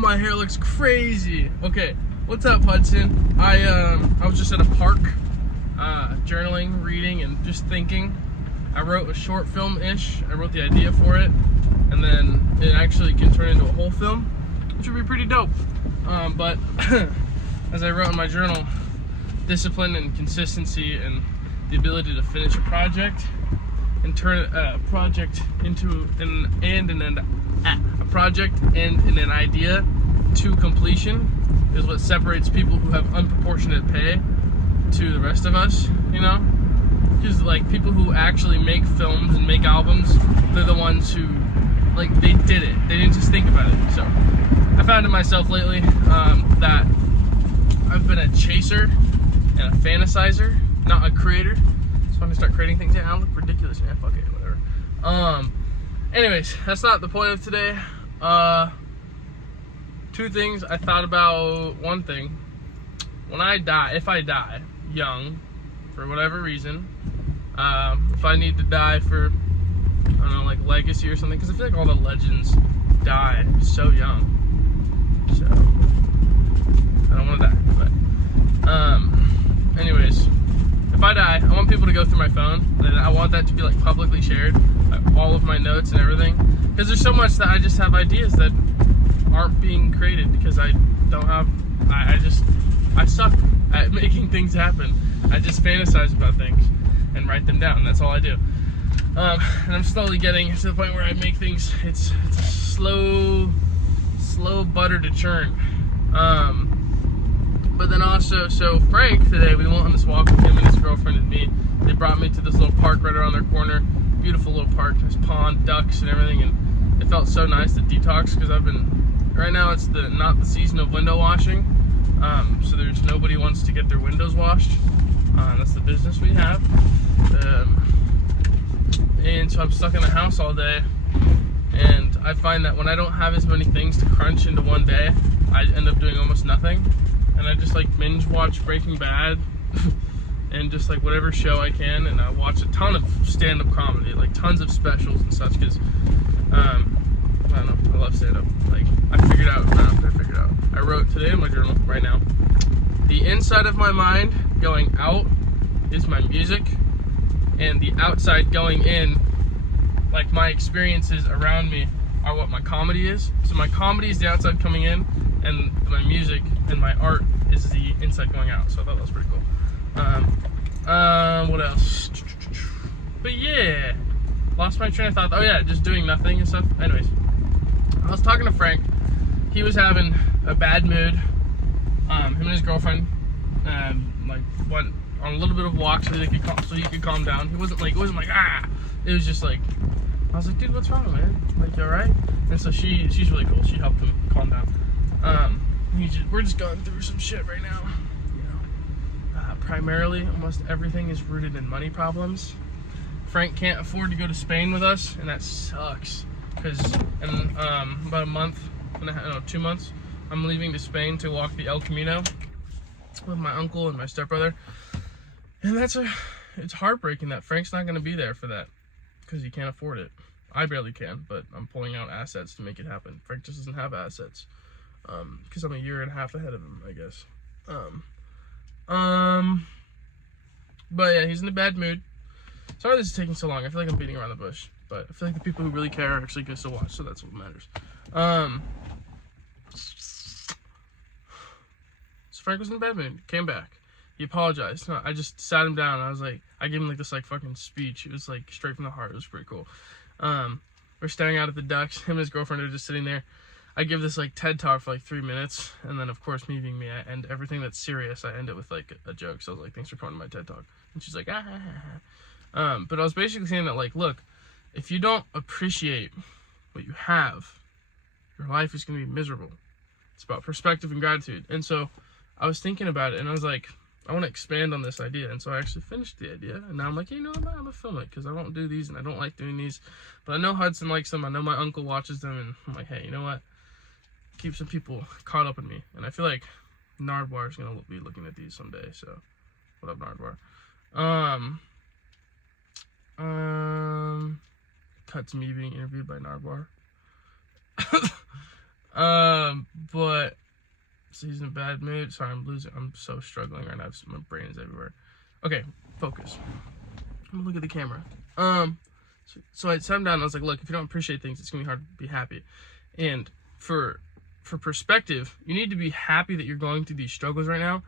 my hair looks crazy. Okay, what's up, Hudson? I was just at a park, journaling, reading, and just thinking. I wrote a short film-ish. I wrote the idea for it, and then it actually can turn into a whole film, which would be pretty dope. But as I wrote in my journal, discipline and consistency and the ability to finish a project and turn a project into a project and an idea to completion is what separates people who have unproportionate pay to the rest of us, you know? Because like people who actually make films and make albums, they're the ones who, like, they did it. They didn't just think about it. So I found in myself lately that I've been a chaser and a fantasizer, not a creator. So when I start creating things, I look ridiculous, man. Fuck it, whatever. Anyways, that's not the point of today. Two things I thought about. One thing, when I die, if I die young, for whatever reason, if I need to die for, I don't know, like legacy or something, because I feel like all the legends die so young. So I don't want to die. But anyways, if I die, I want people to go through my phone, and I want that to be like publicly shared, like, all of my notes and everything, because there's so much that I just have ideas that aren't being created because I don't have. I suck at making things happen. I just fantasize about things and write them down. That's all I do. And I'm slowly getting to the point where I make things. It's a slow butter to churn. But then also, so Frank today, we went on this walk with him and his girlfriend and me. They brought me to this little park right around their corner. Beautiful little park. There's pond, ducks, and everything. And it felt so nice to detox because right now it's not the season of window washing. So there's nobody wants to get their windows washed. That's the business we have. And so I'm stuck in the house all day. And I find that when I don't have as many things to crunch into one day, I end up doing almost nothing. And I just like binge watch Breaking Bad and just like whatever show I can. And I watch a ton of stand-up comedy, like tons of specials and such, because I don't know, I love stand-up. Like, I figured out, I wrote today in my journal, right now, the inside of my mind going out is my music, and the outside going in, like my experiences around me, are what my comedy is. So my comedy is the outside coming in, and my music and my art is the inside going out. So I thought that was pretty cool. What else? But yeah, lost my train of thought. Oh yeah, just doing nothing and stuff. Anyways, I was talking to Frank. He was having a bad mood. Him and his girlfriend like went on a little bit of walk so he could calm down. It wasn't like ah. It was just like, I was like, dude, what's wrong, man? Like, you all right? And so she's really cool. She helped him calm down. We're just going through some shit right now. You know, primarily almost everything is rooted in money problems. Frank can't afford to go to Spain with us, and that sucks. Because in about a month, 2 months, I'm leaving to Spain to walk the El Camino with my uncle and my stepbrother. And it's heartbreaking that Frank's not going to be there for that because he can't afford it. I barely can, but I'm pulling out assets to make it happen. Frank just doesn't have assets because I'm a year and a half ahead of him, I guess. But yeah, he's in a bad mood. Sorry this is taking so long. I feel like I'm beating around the bush, but I feel like the people who really care are actually going to watch, so that's what matters. So Frank was in a bad mood, came back. He apologized. I just sat him down. I was like, I gave him like this like fucking speech. It was like straight from the heart. It was pretty cool. We're staring out at the ducks. Him and his girlfriend are just sitting there. I give this like TED talk for like 3 minutes, and then of course, me being me, I end everything that's serious. I end it with like a joke. So I was like, thanks for coming to my TED talk. And she's like, ah. But I was basically saying that, like, look, if you don't appreciate what you have, your life is going to be miserable. It's about perspective and gratitude. And so I was thinking about it, and I was like, I want to expand on this idea. And so I actually finished the idea, and now I'm like, you know, I'm going to film it because I won't do these, and I don't like doing these. But I know Hudson likes them. I know my uncle watches them, and I'm like, hey, you know what? Keep some people caught up in me. And I feel like Nardwar is going to be looking at these someday. So what up, Nardwar? Cut to me being interviewed by Nardwar. But so he's in a bad mood. Sorry, I'm so struggling right now. My brain is everywhere. Okay, focus. I'm gonna look at the camera. So I sat him down and I was like, look, if you don't appreciate things, it's gonna be hard to be happy. And for perspective, you need to be happy that you're going through these struggles right now.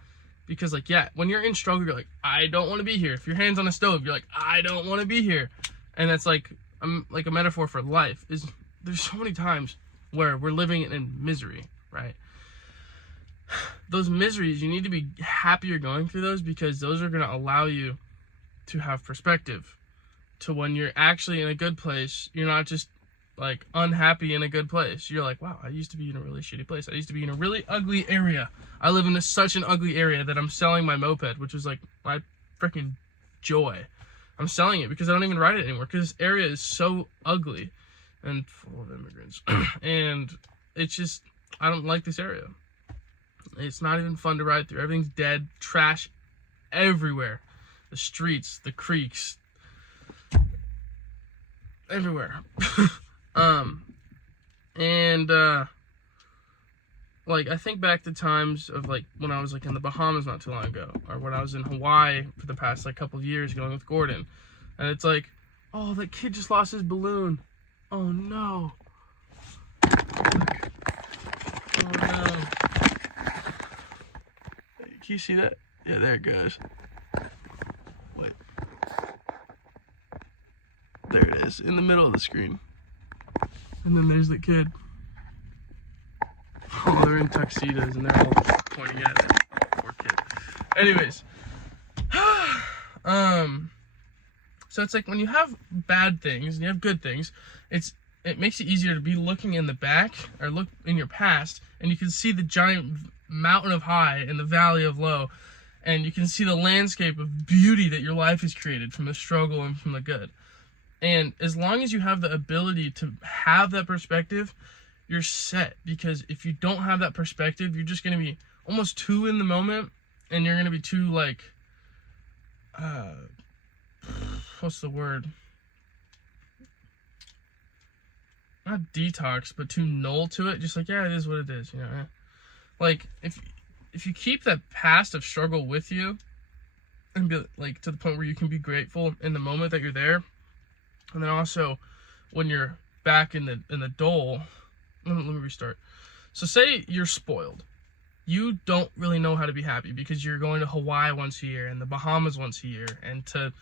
Because like, yeah, when you're in struggle, you're like, I don't want to be here. If your hand's on a stove, you're like, I don't want to be here. And that's like a metaphor for life. There's so many times where we're living in misery, right? Those miseries, you need to be happy you're going through those, because those are going to allow you to have perspective. To when you're actually in a good place, you're not just like unhappy in a good place. You're like, wow, I used to be in a really shitty place. I used to be in a really ugly area. I live in such an ugly area that I'm selling my moped, which is like my freaking joy. I'm selling it because I don't even ride it anymore, because this area is so ugly and full of immigrants. And it's just, I don't like this area. It's not even fun to ride through. Everything's dead, trash everywhere. The streets, the creeks, everywhere. Like, I think back to times of like when I was like in the Bahamas not too long ago, or when I was in Hawaii for the past like couple of years going with Gordon, and it's like, oh, that kid just lost his balloon. Oh no. Oh no. Can you see that? Yeah, there it goes. Wait. There it is, in the middle of the screen. And then there's the kid. Oh, they're in tuxedos and they're all pointing at it. Poor kid. Anyways. So it's like when you have bad things and you have good things, it makes it easier to be looking in the back or look in your past, and you can see the giant mountain of high and the valley of low, and you can see the landscape of beauty that your life has created from the struggle and from the good. And as long as you have the ability to have that perspective, you're set. Because if you don't have that perspective, you're just going to be almost too in the moment, and you're going to be too like, what's the word? Not detox, but too null to it. Just like, yeah, it is what it is, you know. Like, if you keep that past of struggle with you, and be like to the point where you can be grateful in the moment that you're there, and then also when you're back in the dole. Let me restart. So say you're spoiled. You don't really know how to be happy because you're going to Hawaii once a year and the Bahamas once a year and to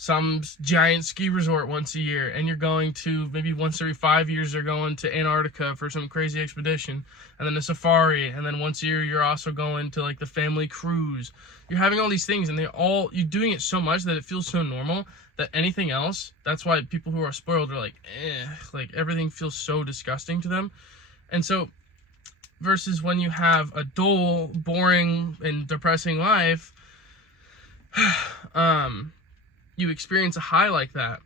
some giant ski resort once a year, and you're going to maybe once every 5 years they're going to Antarctica for some crazy expedition, and then a safari, and then once a year you're also going to like the family cruise. You're having all these things, and you're doing it so much that it feels so normal that anything else, that's why people who are spoiled are like, like everything feels so disgusting to them. And so versus when you have a dull, boring, and depressing life, you experience a high like that,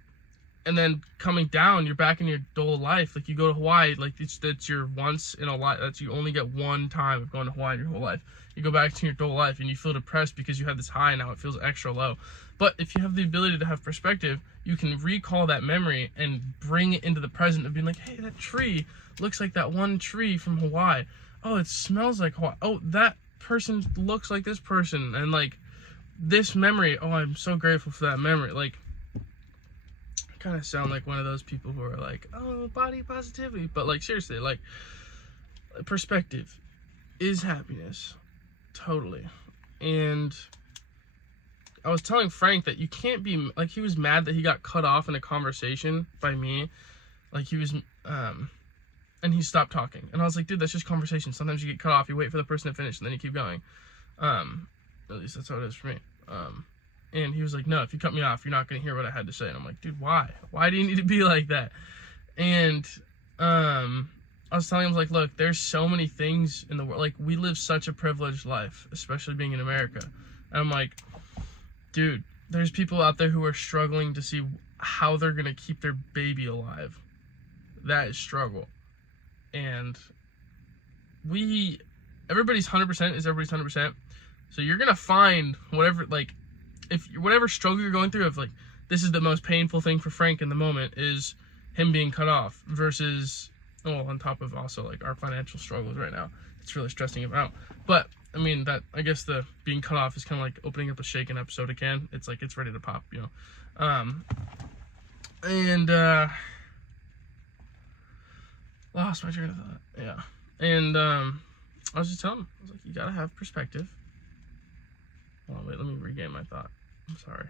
and then coming down, you're back in your dull life. Like you go to Hawaii, like that's your once in a life. That's you only get one time of going to Hawaii in your whole life. You go back to your dull life, and you feel depressed because you had this high, and now it feels extra low. But if you have the ability to have perspective, you can recall that memory and bring it into the present of being like, hey, that tree looks like that one tree from Hawaii. Oh, it smells like Hawaii. Oh, that person looks like this person, and like this memory, oh, I'm so grateful for that memory. Like, I kind of sound like one of those people who are like, oh, body positivity, but like seriously, like perspective is happiness, totally. And I was telling Frank that you can't be like, he was mad that he got cut off in a conversation by me, like he was and he stopped talking, and I was like, dude, that's just conversation. Sometimes you get cut off, you wait for the person to finish, and then you keep going. At least that's how it is for me. And he was like, no, if you cut me off, you're not going to hear what I had to say. And I'm like, dude, why? Why do you need to be like that? And I was telling him, like, look, there's so many things in the world. Like, we live such a privileged life, especially being in America. And I'm like, dude, there's people out there who are struggling to see how they're going to keep their baby alive. That is struggle. And everybody's 100% is everybody's 100%. So you're going to find whatever, like, if whatever struggle you're going through, of like, this is the most painful thing for Frank in the moment is him being cut off versus Well, on top of also like our financial struggles right now, it's really stressing him out. But I mean, that, I guess the being cut off is kind of like opening up a shaken up soda can. It's like it's ready to pop, you know. Lost my train of thought. Yeah. And I was just telling him, I was like, you gotta have perspective. Hold on, wait, let me regain my thought. I'm sorry.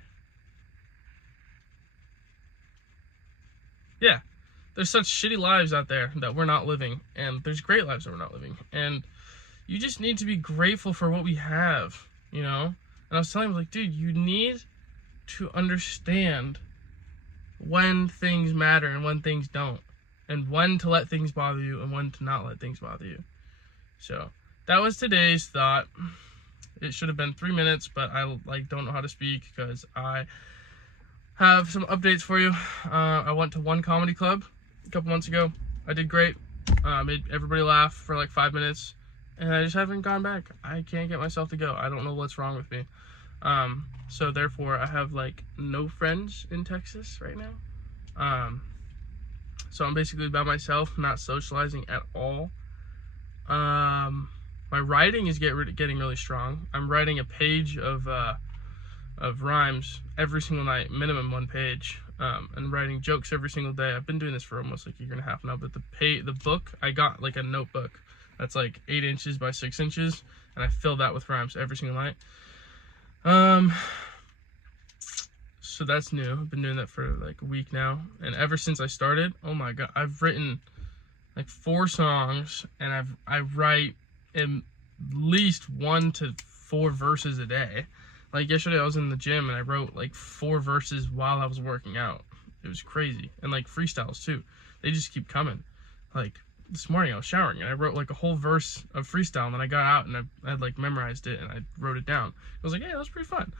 Yeah, there's such shitty lives out there that we're not living, and there's great lives that we're not living, and you just need to be grateful for what we have, you know? And I was telling him, like, dude, you need to understand when things matter and when things don't, and when to let things bother you and when to not let things bother you. So that was today's thought. It should have been 3 minutes, but I don't know how to speak because I have some updates for you. I went to one comedy club a couple months ago. I did great. Made everybody laugh for like 5 minutes, and I just haven't gone back. I can't get myself to go. I don't know what's wrong with me. So therefore I have like no friends in Texas right now. So I'm basically by myself, not socializing at all. My writing is getting really strong. I'm writing a page of rhymes every single night, minimum 1 page, and writing jokes every single day. I've been doing this for almost like a year and a half now, but the book, I got like a notebook that's like 8 inches by 6 inches, and I fill that with rhymes every single night. So that's new. I've been doing that for like a week now, and ever since I started, oh my god, I've written like 4 songs, and I write at least 1 to 4 verses a day. Like yesterday I was in the gym and I wrote like 4 verses while I was working out. It was crazy. And like freestyles too. They just keep coming. Like this morning I was showering and I wrote like a whole verse of freestyle, and then I got out and I had like memorized it and I wrote it down. I was like, hey, that was pretty fun.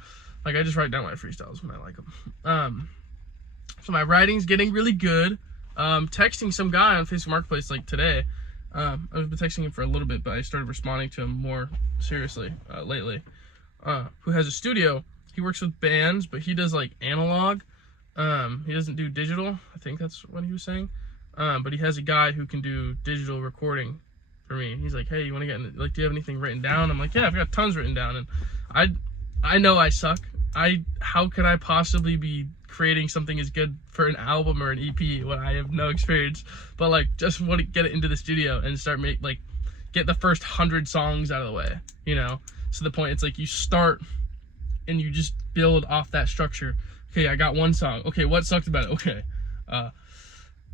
Like I just write down my freestyles when I like them. So my writing's getting really good. Texting some guy on Facebook Marketplace like today. I've been texting him for a little bit, but I started responding to him more seriously lately. Who has a studio. He works with bands, but he does like analog. He doesn't do digital. I think that's what he was saying. But he has a guy who can do digital recording for me. He's like, hey, you want to get in, like, do you have anything written down? I'm like, yeah, I've got tons written down, and I know I suck. How could I possibly be creating something as good for an album or an EP when I have no experience? But like, just want to get it into the studio and start get the first 100 songs out of the way, you know? So the point, it's like you start and you just build off that structure. Okay, I got 1 song. Okay, what sucked about it? Okay,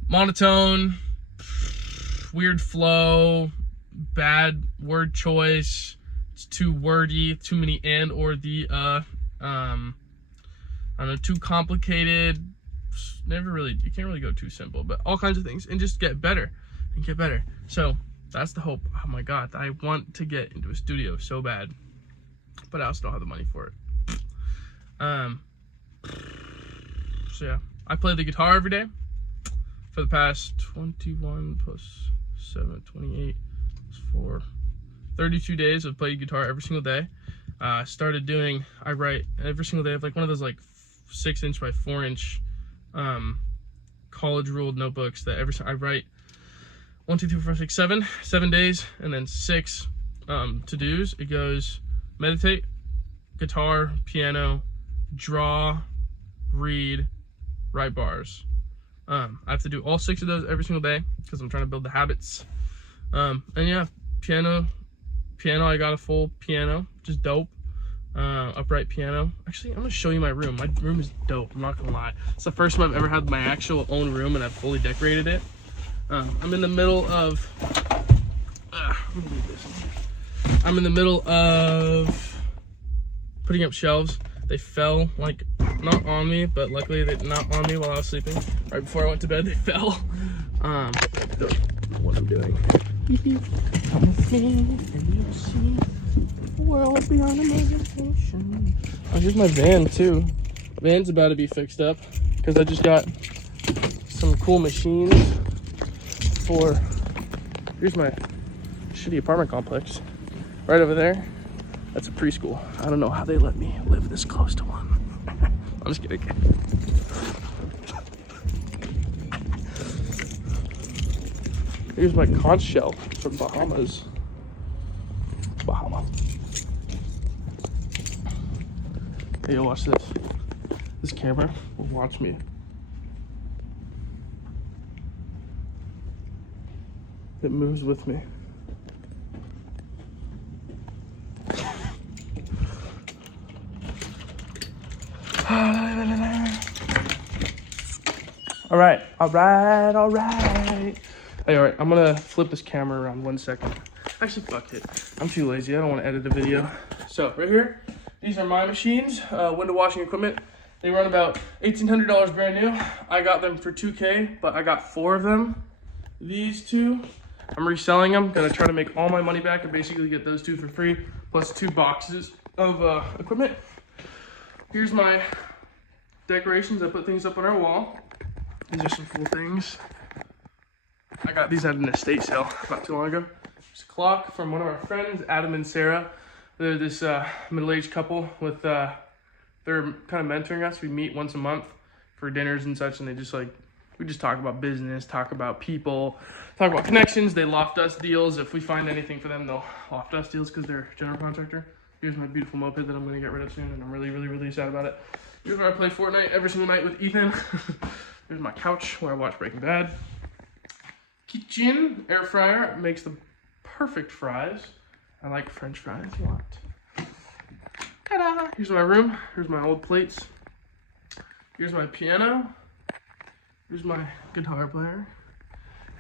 monotone, weird flow, bad word choice, it's too wordy, too many and or the I don't know, too complicated. You can't really go too simple, but all kinds of things, and just get better and get better. So that's the hope. Oh my god, I want to get into a studio so bad, but I also don't have the money for it. So yeah, I play the guitar every day for the past 21 plus 7, 28 plus 4, 32 days. I've played guitar every single day. I write every single day. I have like one of those like 6-inch by 4-inch college ruled notebooks that I write 1, 2, 3, 4, 5, 6, 7 days, and then 6 to-dos. It goes meditate, guitar, piano, draw, read, write bars. I have to do all 6 of those every single day because I'm trying to build the habits. And yeah, piano, I got a full piano, which is dope. Upright piano. Actually, I'm gonna show you my room. My room is dope, I'm not gonna lie. It's the first time I've ever had my actual own room and I've fully decorated it. I'm in the middle of putting up shelves. They fell, like, not on me, but luckily they're not on me while I was sleeping. Right before I went to bed, they fell. I don't know what I'm doing. Come with me and you'll see the world beyond imagination. Oh, here's my van too. Van's about to be fixed up because I just got some cool machines here's my shitty apartment complex. Right over there, that's a preschool. I don't know how they let me live this close to one. I'm just kidding. Here's my conch shell from Bahamas. Bahama. Hey, yo, watch this. This camera will watch me. It moves with me. All right. Hey, all right, I'm gonna flip this camera around 1 second. Actually, fuck it. I'm too lazy. I don't want to edit a video. So right here, these are my machines, window washing equipment. They run about $1,800 brand new. I got them for $2K, but I got 4 of them. These 2, I'm reselling them. Gonna try to make all my money back and basically get those 2 for free, plus 2 boxes of equipment. Here's my decorations. I put things up on our wall. These are some cool things. I got these at an estate sale not too long ago. There's a clock from one of our friends, Adam and Sarah. They're this middle-aged couple with, they're kind of mentoring us. We meet once a month for dinners and such, and they just like, we just talk about business, talk about people, talk about connections. They loft us deals. If we find anything for them, they'll loft us deals because they're a general contractor. Here's my beautiful moped that I'm gonna get rid of soon, and I'm really sad about it. Here's where I play Fortnite every single night with Ethan. Here's my couch where I watch Breaking Bad. Kitchen air fryer makes the perfect fries. I like French fries a lot. Ta-da! Here's my room. Here's my old plates. Here's my piano. Here's my guitar player.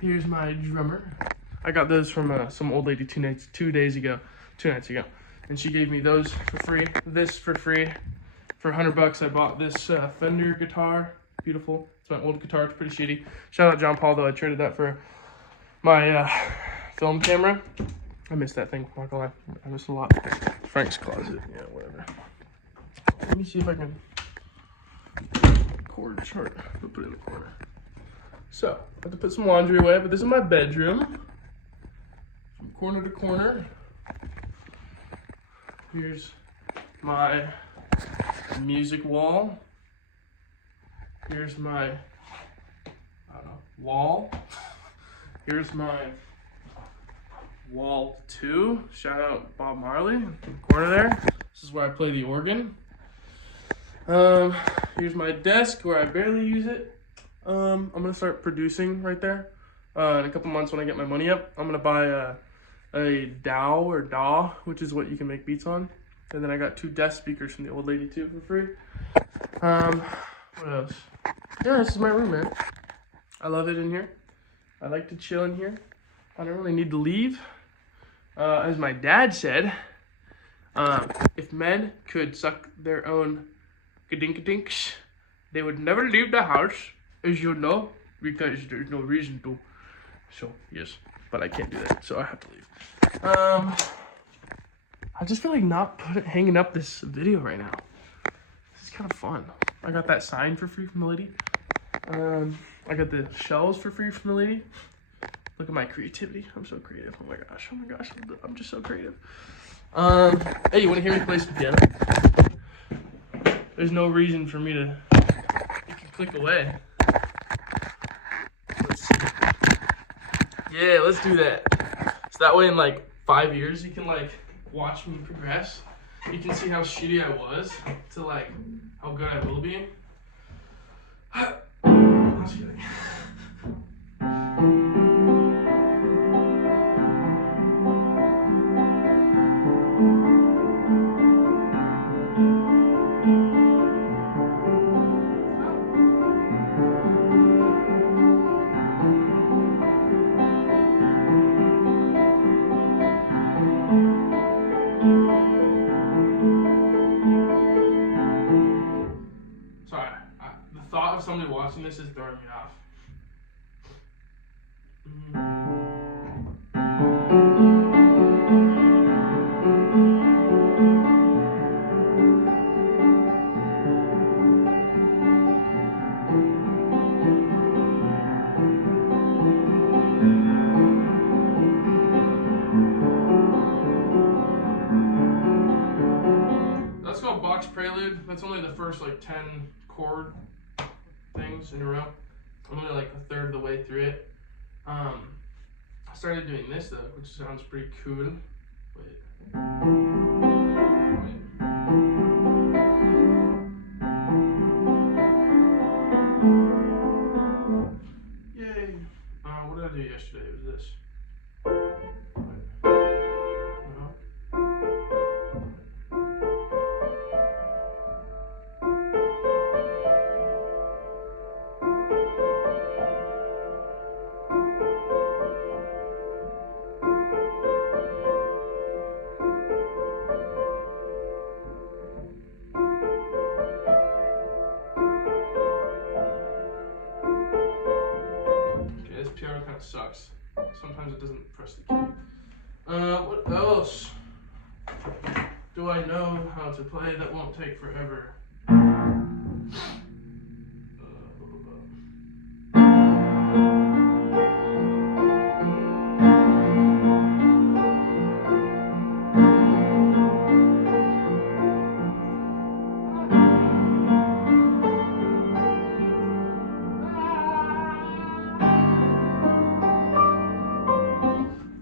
Here's my drummer. I got those from some old lady two nights ago, and she gave me those for free. This for free. For $100, I bought this Fender guitar. Beautiful. It's my old guitar. It's pretty shitty. Shout out John Paul, though. I traded that for my film camera. I miss that thing. Not gonna lie. I miss it a lot. Frank's closet. Yeah, whatever. Let me see if I can cord chart. I'll put it in the corner. So, I have to put some laundry away, but this is my bedroom. From corner to corner. Here's my music wall. Here's my, I don't know, wall. Here's my wall 2. Shout out Bob Marley in the corner there. This is where I play the organ. Here's my desk where I barely use it. I'm gonna start producing right there. In a couple months when I get my money up, I'm gonna buy a DAW or DAW, which is what you can make beats on. And then I got 2 desk speakers from the old lady too for free. What else? Yeah, this is my room, man. I love it in here. I like to chill in here. I don't really need to leave. As my dad said, if men could suck their own gadink-gadinks, they would never leave the house, as you know, because there's no reason to. So, yes, but I can't do that, so I have to leave. I just feel like not hanging up this video right now. This is kind of fun. I got that sign for free from the lady. I got the shells for free from the lady. Look at my creativity. I'm so creative. Oh my gosh. I'm just so creative. Hey, you want to hear me play some piano? There's no reason for me to. You can click away. Let's see. Yeah, let's do that. So that way in like 5 years, you can like watch me progress. You can see how shitty I was to like how good I will be. Just kidding. Somebody watching this is throwing me off. Let's go box prelude. That's only the first like 10 chord things in a row. I'm only like a third of the way through it. started doing this though, which sounds pretty cool. Wait. Yay! What did I do yesterday? It was this. No. This piano kind of sucks. Sometimes it doesn't press the key. What else do I know how to play that won't take forever?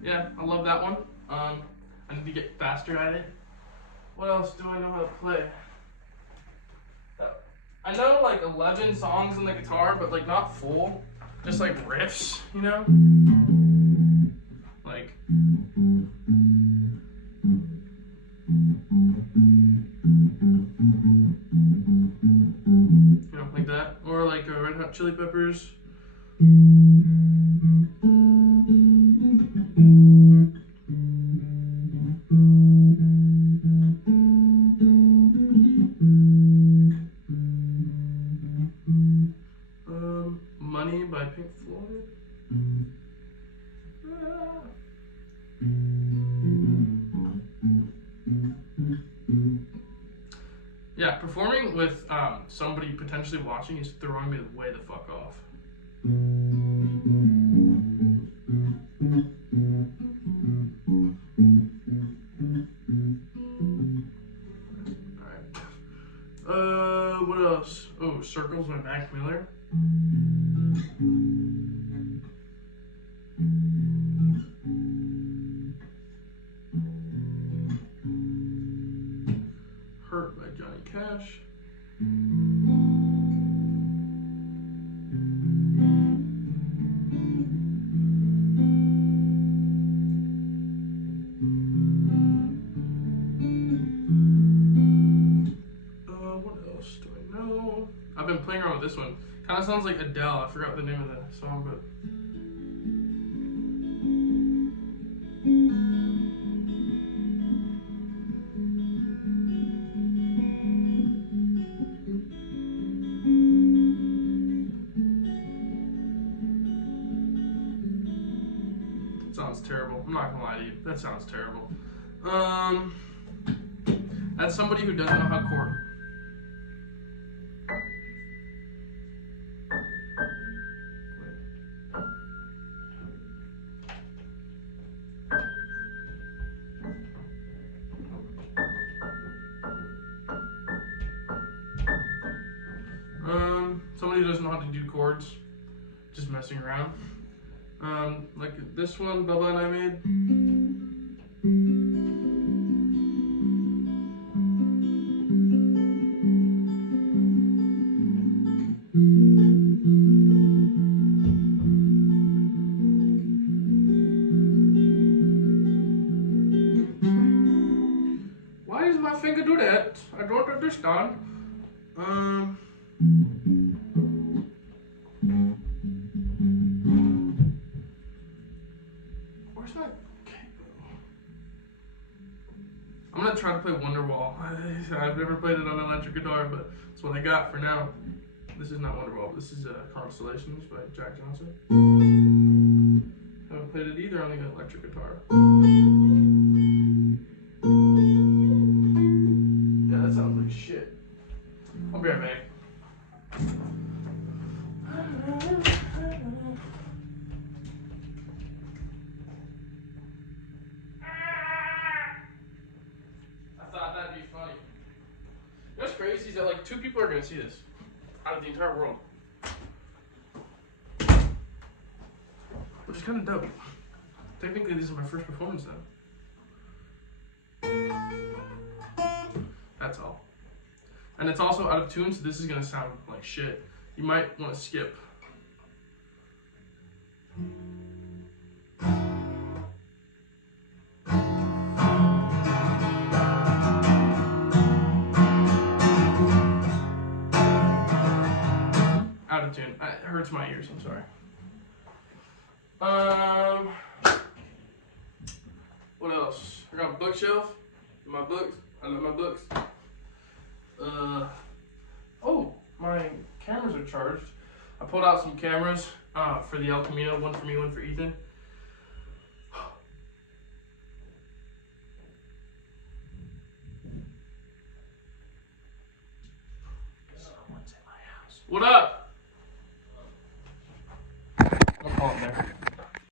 Yeah, I love that one. I need to get faster at it. What else do I know how to play? I know like 11 songs on the guitar, but like not full. Just like riffs, you know? Like. You know, like that. Or like Red Hot Chili Peppers. Money by Pink Floyd. Yeah, performing with somebody potentially watching is throwing me way the fuck off. Alright. What else? Oh, Circles by Mac Miller. Hurt by Johnny Cash. What else do I know? I've been playing around with this one. Kind of sounds like Adele. I forgot the name of the song, but. That sounds terrible. I'm not gonna lie to you. That sounds terrible. That's somebody who doesn't know how to chord. Somebody who doesn't know how to do chords, just messing around. Like this one, Bubba and I made. Why does my finger do that? I don't understand. Where's my cable? I'm gonna try to play Wonderwall. I've never played it on electric guitar, but it's what I got for now. This is not Wonderwall. This is Constellations by Jack Johnson. Haven't played it either on the electric guitar. Yeah, that sounds like shit. I'll be right back. I thought that'd be funny. You know what's crazy is that like 2 people are gonna see this out of the entire world, which is kind of dope. Technically, this is my first performance then. That's all. And it's also out of tune, so this is gonna sound like shit. You might want to skip. Out of tune. It hurts my ears, I'm sorry. What else? I got a bookshelf. My books. I love my books. Oh, my cameras are charged. I pulled out some cameras for the El Camino. One for me, one for Ethan. Someone's in my house. What up?